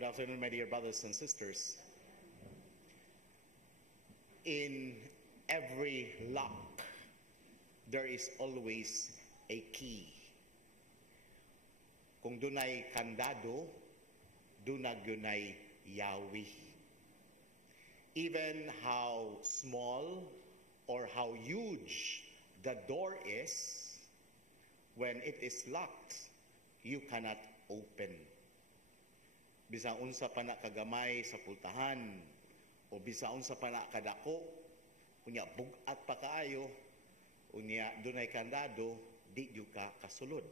Good afternoon, my dear brothers and sisters. In every lock, there is always a key. Kung dunay kandado, dunag yunay yawi. Even how small or how huge the door is, when it is locked, you cannot open. Bisang unsa pa na kagamay sa pultahan, o bisang unsa pa na kadako, unya bugat pa kaayo, unya dunay kandado, di jud ka kasulod.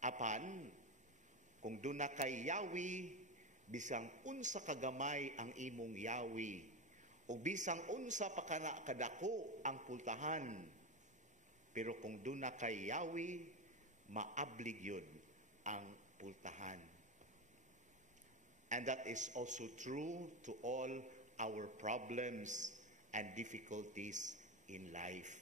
Apan, kung duna kay yawi, bisang unsa kagamay ang imong yawi, o bisang unsa pa kana kadako ang pultahan, pero kung duna kay yawi, maablig yun ang pultahan. And that is also true to all our problems and difficulties in life.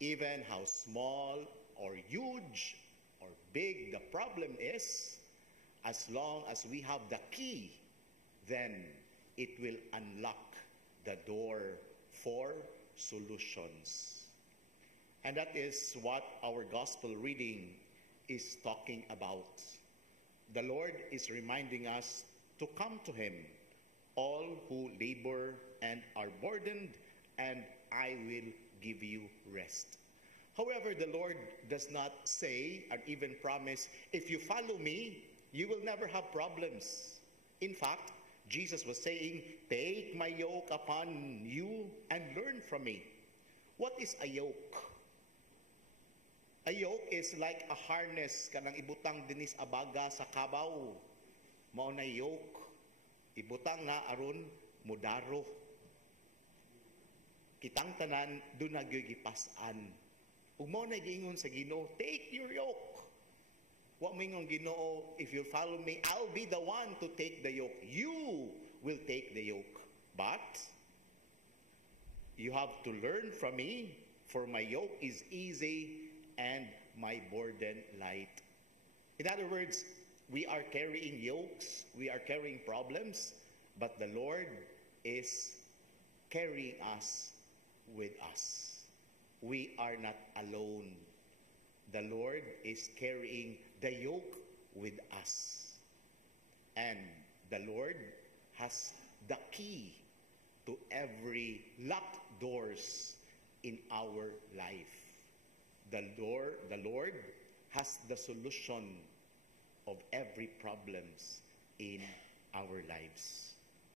Even how small or huge or big the problem is, as long as we have the key, then it will unlock the door for solutions. And that is what our gospel reading is talking about. The Lord is reminding us to come to Him, all who labor and are burdened, and I will give you rest. However, the Lord does not say or even promise, if you follow me, you will never have problems. In fact, Jesus was saying, take my yoke upon you and learn from me. What is a yoke? A yoke is like a harness kanang ibutang dinis abaga sa kabaw. Mao na yoke. Ibutang nga aron mudaro. Kitang tanan do na gyud gipas-an. Ug mao na giingon sa Ginoo, take your yoke. Wa mingon Ginoo, if you follow me, I'll be the one to take the yoke. You will take the yoke. But you have to learn from me, for my yoke is easy and my burden light. In other words, we are carrying yokes, we are carrying problems, but the Lord is carrying us with us. We are not alone. The Lord is carrying the yoke with us. And the Lord has the key to every locked doors in our life. The Lord has the solution of every problems in our lives.